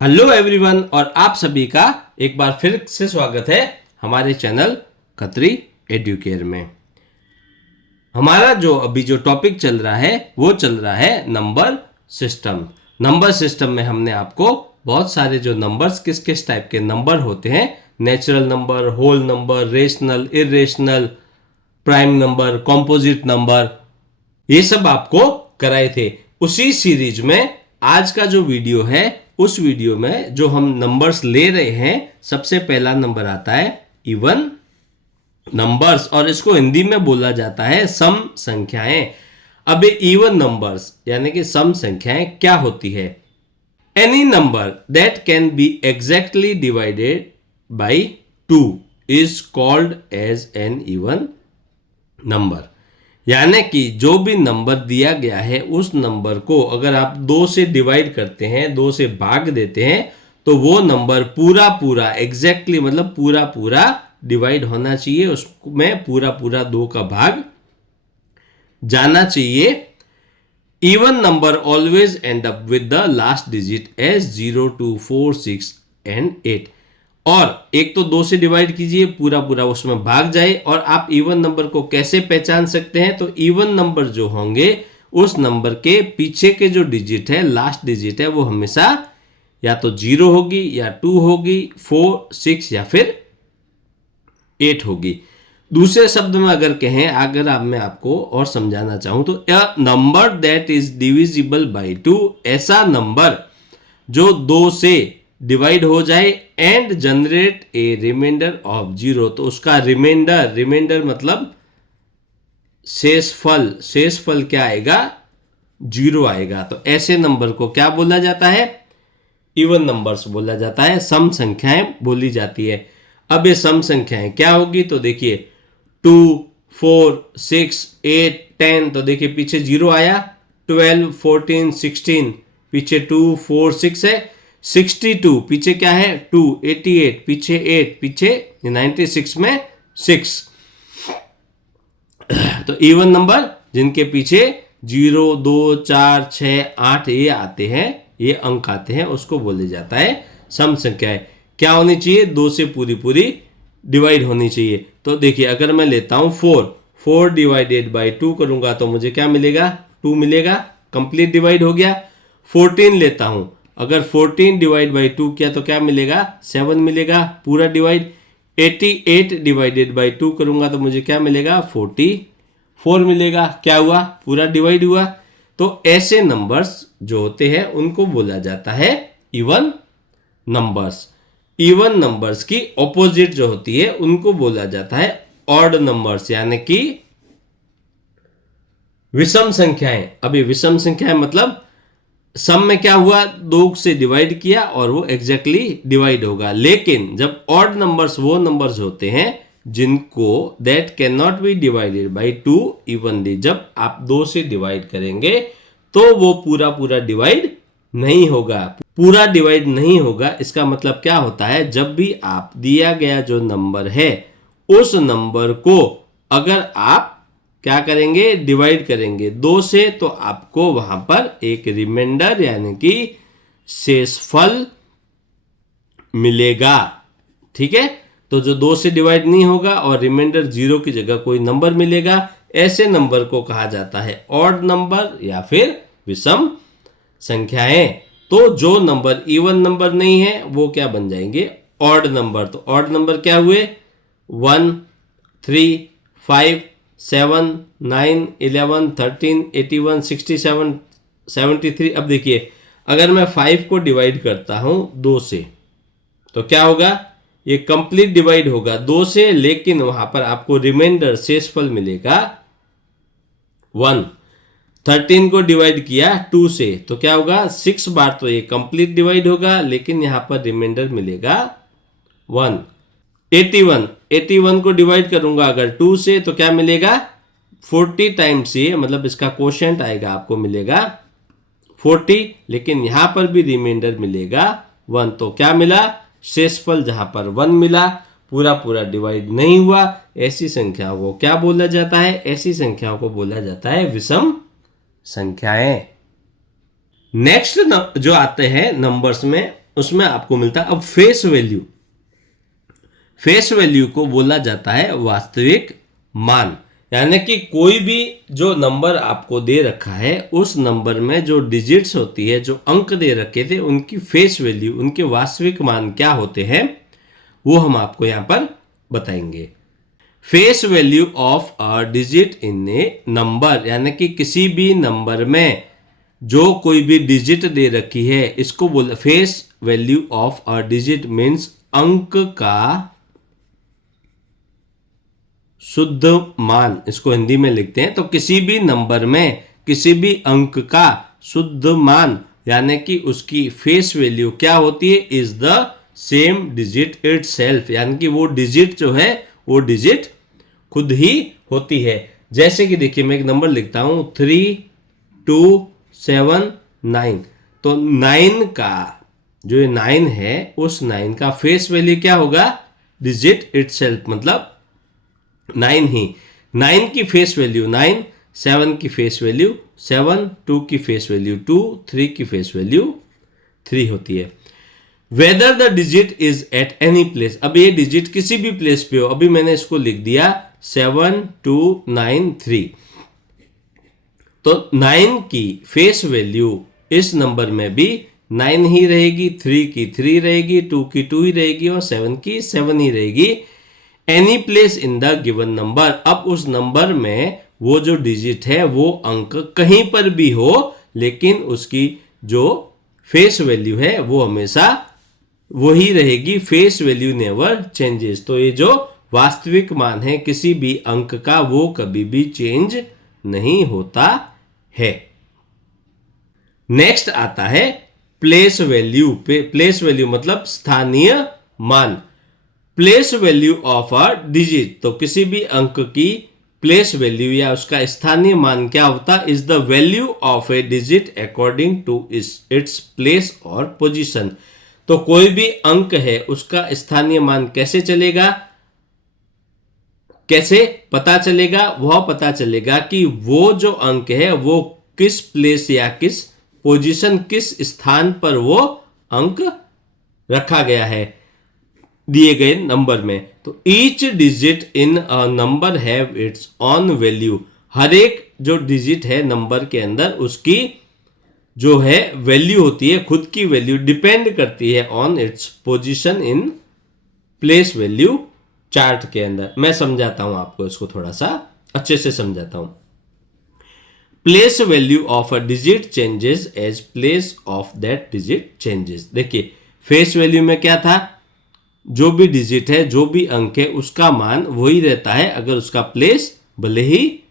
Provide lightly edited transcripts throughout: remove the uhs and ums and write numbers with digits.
Hello everyone, और आप सभी का एक बार फिर से स्वागत है हमारे चैनल खत्री एडुकेयर में। हमारा जो टॉपिक चल रहा है वो चल रहा है नंबर सिस्टम। नंबर सिस्टम में हमने आपको बहुत सारे जो नंबर्स किस किस टाइप के नंबर होते हैं, natural number, whole number, rational, irrational, prime number, composite number, ये सब आपको कराए थे। उसी सीरीज में आज का जो वीडियो है, उस वीडियो में जो हम नंबर्स ले रहे हैं, सबसे पहला नंबर आता है इवन नंबर्स, और इसको हिंदी में बोला जाता है सम संख्याएं। अब ये इवन नंबर्स यानी कि सम संख्याएं क्या होती है? Any number that can be exactly divided by 2 is called as an even number. यानी कि जो भी नंबर दिया गया है उस नंबर को अगर आप 2 से डिवाइड करते हैं, 2 से भाग देते हैं, तो वो नंबर पूरा पूरा एग्जैक्टली मतलब पूरा पूरा डिवाइड होना चाहिए, उसमें पूरा पूरा 2 का भाग जाना चाहिए। Even number always end up with the last digit as 0, 2, 4, 6 and 8। और एक तो 2 से डिवाइड कीजिए, पूरा पूरा उसमें भाग जाए। और आप इवन नंबर को कैसे पहचान सकते हैं? तो इवन नंबर जो होंगे उस नंबर के पीछे के जो डिजिट है, लास्ट डिजिट है, वो हमेशा या तो 0 होगी या 2 होगी, 4, 6 या फिर 8 होगी। दूसरे शब्द में अगर कहें, अगर मैं आपको और समझाना चाहूं तो a number that is divisible by 2, ऐसा नंबर जो 2 से डिवाइड हो जाए and generate a remainder of 0। तो उसका रिमाइंडर मतलब शेषफल क्या आएगा? 0 आएगा। तो ऐसे नंबर को क्या बोला जाता है? इवन नंबर्स बोला जाता है, सम संख्याएं बोली जाती है। अब ये सम संख्याएं क्या होगी? तो देखिए 2, 4, 6, 8, 10, तो देखिए पीछे 0 आया, 12, 14, 16, पीछे 2, 4, 6 है, 62 पीछे क्या है? 2, 88 पीछे 8, पीछे 96 में 6। तो इवन नंबर जिनके पीछे 0, 2, 4, 6, 8 ये आते हैं, ये अंक आते हैं, उसको बोले जाता है सम संख्याएं। क्या होनी चाहिए? 2 से पूरी पूरी डिवाइड होनी चाहिए। तो देखिए अगर मैं लेता हूं 4 डिवाइडेड बाई 2 करूंगा तो मुझे क्या मिलेगा? 2 मिलेगा, कंप्लीट डिवाइड हो गया। 14 लेता हूं, अगर 14 डिवाइड बाई 2 किया तो क्या मिलेगा? 7 मिलेगा, पूरा डिवाइड। 88 डिवाइडेड बाई 2 करूंगा तो मुझे क्या मिलेगा? 44 मिलेगा। क्या हुआ? पूरा डिवाइड हुआ। तो ऐसे नंबर्स जो होते हैं उनको बोला जाता है इवन नंबर्स। इवन नंबर्स की ऑपोजिट जो होती है उनको बोला जाता है ऑड नंबर्स, यानी कि विषम संख्याएं। अभी विषम संख्याएं मतलब सम में क्या हुआ? 2 से डिवाइड किया और वो एग्जैक्टली डिवाइड होगा। लेकिन जब ऑड नंबर्स वो नंबर्स होते हैं जिनको that can not be divided by 2 evenly, जब आप 2 से डिवाइड करेंगे तो वो पूरा पूरा डिवाइड नहीं होगा। पूरा डिवाइड नहीं होगा इसका मतलब क्या होता है? जब भी आप दिया गया जो नंबर है उस नंबर को अगर आप क्या करेंगे? डिवाइड करेंगे 2 से, तो आपको वहां पर एक रिमाइंडर यानी कि शेषफल मिलेगा। ठीक है? तो जो 2 से डिवाइड नहीं होगा और रिमाइंडर 0 की जगह कोई नंबर मिलेगा, ऐसे नंबर को कहा जाता है ऑड नंबर या फिर विषम संख्याएं। तो जो नंबर इवन नंबर नहीं है वो क्या बन जाएंगे? Odd number. तो ऑड नंबर क्या हुए? 1, 3, 5, 7, 9, 11, 13, 81, 67, 73। अब देखिए अगर मैं 5 को डिवाइड करता हूं 2 से तो क्या होगा? ये कंप्लीट डिवाइड होगा 2 से, लेकिन वहां पर आपको रिमाइंडर शेषफल मिलेगा 1। 13 को डिवाइड किया 2 से तो क्या होगा? 6 बार तो ये कंप्लीट डिवाइड होगा, लेकिन यहां पर रिमाइंडर मिलेगा 1। 81 को डिवाइड करूंगा अगर 2 से तो क्या मिलेगा? 40 टाइम्स ये मतलब इसका कोशेंट आएगा, आपको मिलेगा 40, लेकिन यहां पर भी रिमाइंडर मिलेगा 1। तो क्या मिला? शेषफल जहां पर 1 मिला, पूरा पूरा डिवाइड नहीं हुआ। ऐसी संख्याओं को क्या बोला जाता है? ऐसी संख्याओं को बोला जाता है विषम संख्याएं। नेक्स्ट जो आते हैं नंबर्स में, उसमें आपको मिलता है। अब फेस वैल्यू, फेस वैल्यू को बोला जाता है वास्तविक मान, यानी कि कोई भी जो नंबर आपको दे रखा है उस नंबर में जो डिजिट्स होती है, जो अंक दे रखे थे, उनकी फेस वैल्यू, उनके वास्तविक मान क्या होते हैं वो हम आपको यहां पर बताएंगे। Face value of a digit in A number, यानी कि किसी भी नंबर में जो कोई भी डिजिट दे रखी है इसको बोल, face value of a digit means अंक का शुद्ध मान, इसको हिंदी में लिखते हैं। तो किसी भी नंबर में किसी भी अंक का शुद्ध मान यानी कि उसकी फेस वैल्यू क्या होती है, is the same digit itself, यानी कि वो डिजिट जो है वो डिजिट खुद ही होती है। जैसे कि देखिए मैं एक नंबर लिखता हूं 3279, तो 9 का जो ये 9 है उस 9 का फेस वैल्यू क्या होगा, डिजिट इटसेल्फ, मतलब 9 ही। 9 की फेस वैल्यू 9, 7 की फेस वैल्यू 7, 2 की फेस वैल्यू 2, 3 की फेस वैल्यू 3 होती है। Whether the digit is at any place, अब ये डिजिट किसी भी प्लेस पे हो, अभी मैंने इसको लिख दिया 7293, तो 9 की फेस वैल्यू इस नंबर में भी 9 ही रहेगी, 3 की 3 रहेगी, 2 की 2 ही रहेगी और 7 की 7 ही रहेगी। Any place in the given number, अब उस नंबर में वो जो डिजिट है वो अंक कहीं पर भी हो, लेकिन उसकी जो फेस वैल्यू है वो हमेशा वही रहेगी, फेस वैल्यू नेवर चेंजेस। तो ये जो वास्तविक मान है किसी भी अंक का वो कभी भी चेंज नहीं होता है। नेक्स्ट आता है प्लेस वैल्यू। प्लेस वैल्यू मतलब स्थानीय मान। Place value of a digit, तो किसी भी अंक की प्लेस वैल्यू या उसका स्थानीय मान क्या होता, is the value of a digit according to its place और पोजीशन। तो कोई भी अंक है उसका स्थानीय मान कैसे चलेगा, कैसे पता चलेगा, वह पता चलेगा कि वो जो अंक है वो किस प्लेस या किस पोजीशन, किस स्थान पर वो अंक रखा गया है दिए गए नंबर में। तो each digit in a number have its own value, हर एक जो डिजिट है नंबर के अंदर उसकी जो है वैल्यू होती है, खुद की वैल्यू डिपेंड करती है on its position in place value chart के अंदर। मैं समझाता हूं आपको, इसको थोड़ा सा अच्छे से समझाता हूं। Place value of a digit changes as place of that digit changes. देखिए फेस वैल्यू में क्या था, जो भी डिजिट है, जो भी अंक है, उसका मान वही रहता है अगर उसका प्लेस भले ही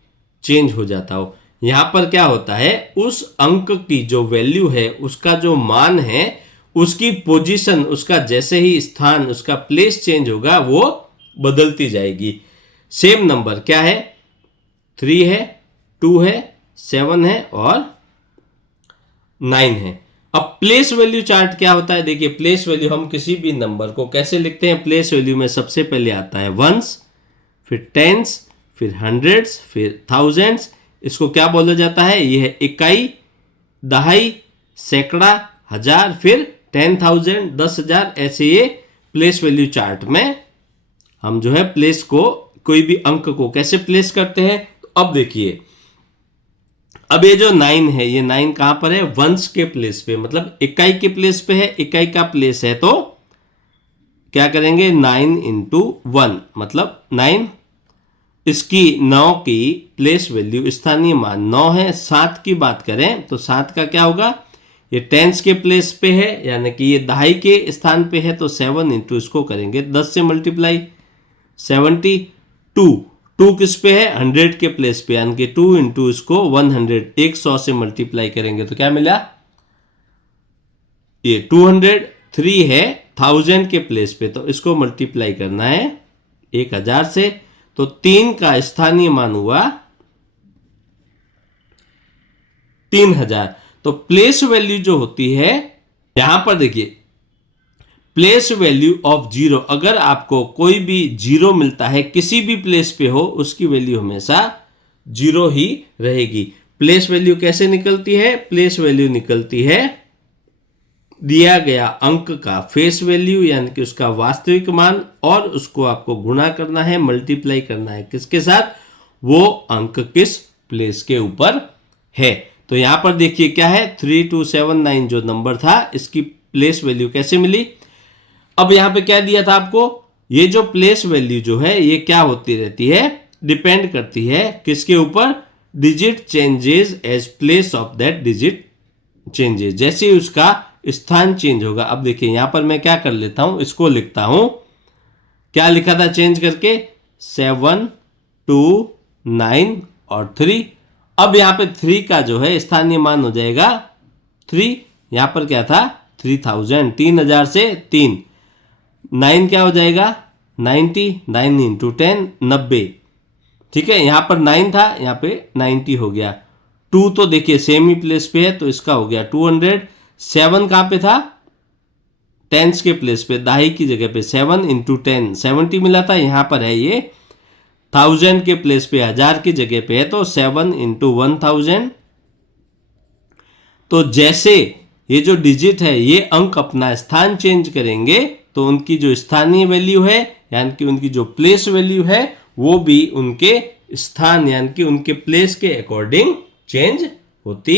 चेंज हो जाता हो। यहां पर क्या होता है, उस अंक की जो वैल्यू है, उसका जो मान है, उसकी पोजीशन, उसका जैसे ही स्थान, उसका प्लेस चेंज होगा वो बदलती जाएगी। सेम नंबर क्या है, 3 है, 2 है, 7 है और 9 है। अब प्लेस वैल्यू चार्ट क्या होता है, देखिए प्लेस वैल्यू हम किसी भी नंबर को कैसे लिखते हैं। प्लेस वैल्यू में सबसे पहले आता है वंस, फिर टेंस, फिर हंड्रेड्स, फिर थाउजेंड्स। इसको क्या बोला जाता है, यह है इकाई, दहाई, सैकड़ा, हजार, फिर 10,000, 10,000। ऐसे ये प्लेस वैल्यू चार्ट में हम जो है प्लेस को, कोई भी अंक को कैसे प्लेस करते हैं। तो अब देखिए, अब ये जो 9 है, ये 9 कहां पर है, वंस के प्लेस पे, मतलब इकाई के प्लेस पे है, इकाई का प्लेस है, तो क्या करेंगे 9 इंटू 1 मतलब 9। इसकी 9 की प्लेस वैल्यू, स्थानीय मान 9 है। 7 की बात करें तो 7 का क्या होगा, ये टेंस के प्लेस पे है, यानी कि ये दहाई के स्थान पे है, तो 7 इंटू इसको करेंगे 10 से मल्टीप्लाई, 72। 2 किस पे है, 100 के प्लेस पे, यानी कि 2 इंटू इसको 100, 100 से मल्टीप्लाई करेंगे तो क्या मिला, ये 200। 3 है 1000 के प्लेस पे, तो इसको मल्टीप्लाई करना है 1000 से, तो 3 का स्थानीय मान हुआ 3000। तो प्लेस वैल्यू जो होती है, यहां पर देखिए प्लेस वैल्यू ऑफ जीरो, अगर आपको कोई भी जीरो मिलता है किसी भी प्लेस पे हो, उसकी वैल्यू हमेशा जीरो ही रहेगी। प्लेस वैल्यू कैसे निकलती है, प्लेस वैल्यू निकलती है दिया गया अंक का फेस वैल्यू यानी कि उसका वास्तविक मान और उसको आपको गुणा करना है, मल्टीप्लाई करना है किसके साथ, वो अंक किस प्लेस के ऊपर है। तो यहां पर देखिए क्या है, 3279 जो नंबर था इसकी प्लेस वैल्यू कैसे मिली। अब यहां पे क्या दिया था आपको, ये जो प्लेस वैल्यू जो है ये क्या होती रहती है, डिपेंड करती है किसके ऊपर, digit changes as place of that digit changes, जैसे ही उसका स्थान चेंज होगा। अब देखिए यहां पर मैं क्या कर लेता हूं, इसको लिखता हूं, क्या लिखा था चेंज करके, 7, 2, 9 और 3। अब यहां पे 3 का जो है स्थानीय मान हो जाएगा 3, यहां पर क्या था 3000, 3000 से 3, 9 क्या हो जाएगा 90, 9 इंटू 10 90, ठीक है। यहां पर 9 था, यहां पे 90 हो गया। 2 तो देखिए सेम ही प्लेस पे है तो इसका हो गया 200। 7 कहां पे था, टेंस के प्लेस पे, दाही की जगह पे 7 इंटू 10 70 मिला था, यहां पर है ये 1000 के प्लेस पे, 1000 की जगह पे है तो 7 इंटू 1000। तो जैसे ये जो डिजिट है ये अंक अपना स्थान चेंज करेंगे तो उनकी जो स्थानीय वैल्यू है यानी कि उनकी जो प्लेस वैल्यू है वो भी उनके स्थान यानी कि उनके प्लेस के अकॉर्डिंग चेंज होती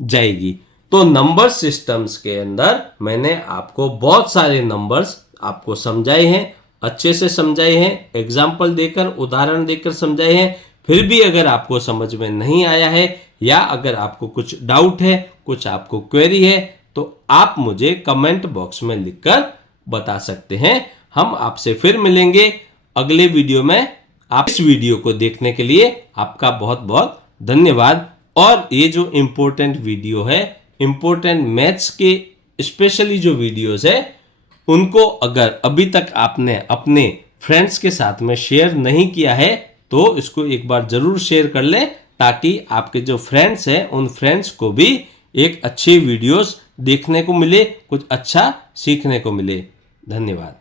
जाएगी। तो नंबर सिस्टम्स के अंदर मैंने आपको बहुत सारे नंबर्स आपको समझाए हैं, अच्छे से समझाए हैं, एग्जाम्पल देकर उदाहरण देकर समझाए हैं। फिर भी अगर आपको समझ में नहीं आया है या अगर आपको कुछ डाउट है, कुछ आपको क्वेरी है तो आप मुझे कमेंट बॉक्स में लिखकर बता सकते हैं। हम आपसे फिर मिलेंगे अगले वीडियो में। आप इस वीडियो को देखने के लिए आपका बहुत बहुत धन्यवाद। और ये जो इम्पोर्टेंट वीडियो है, इम्पोर्टेंट मैथ्स के स्पेशली जो वीडियोस है उनको अगर अभी तक आपने अपने फ्रेंड्स के साथ में शेयर नहीं किया है तो इसको एक बार जरूर शेयर कर लें ताकि आपके जो फ्रेंड्स हैं उन फ्रेंड्स को भी एक अच्छी वीडियोस देखने को मिले, कुछ अच्छा सीखने को मिले। धन्यवाद।